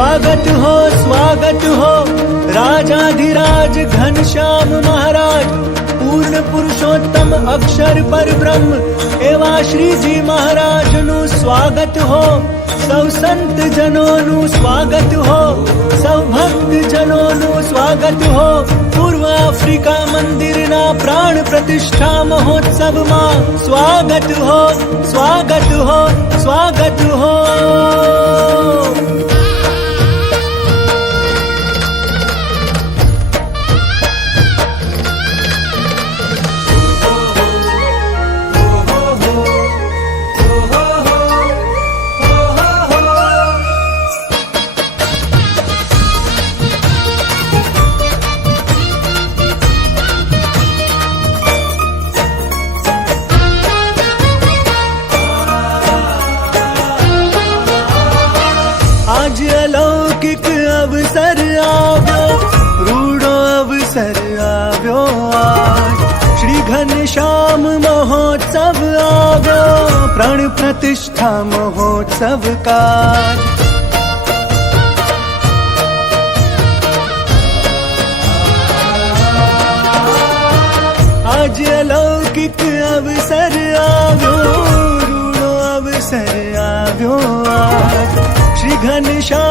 स्वागत हो राजाधिराज घनश्याम महाराज, पूर्ण पुरुषोत्तम अक्षर पर ब्रह्म एवा श्रीजी महाराजનું સ્વાગત હો। સૌ સંત જનોનું સ્વાગત હો, સૌ ભક્ત જનોનું સ્વાગત હો। પૂર્વ આફ્રિકા મંદિરના પ્રાણ પ્રતિષ્ઠા મહોત્સવમાં સ્વાગત હો, સ્વાગત હો, સ્વાગત હો। आज अलौकिक अवसर આવ્યો, રૂડો અવસર આવ્યો આજ। શ્રી ઘનશ્યામ મહોત્સવ આવ્યો, પ્રાણ પ્રતિષ્ઠા મહોત્સવ કાજ। आज अलौकिक अवसर આવ્યો, રૂડો અવસર આવ્યો આજ। श्री घनश्याम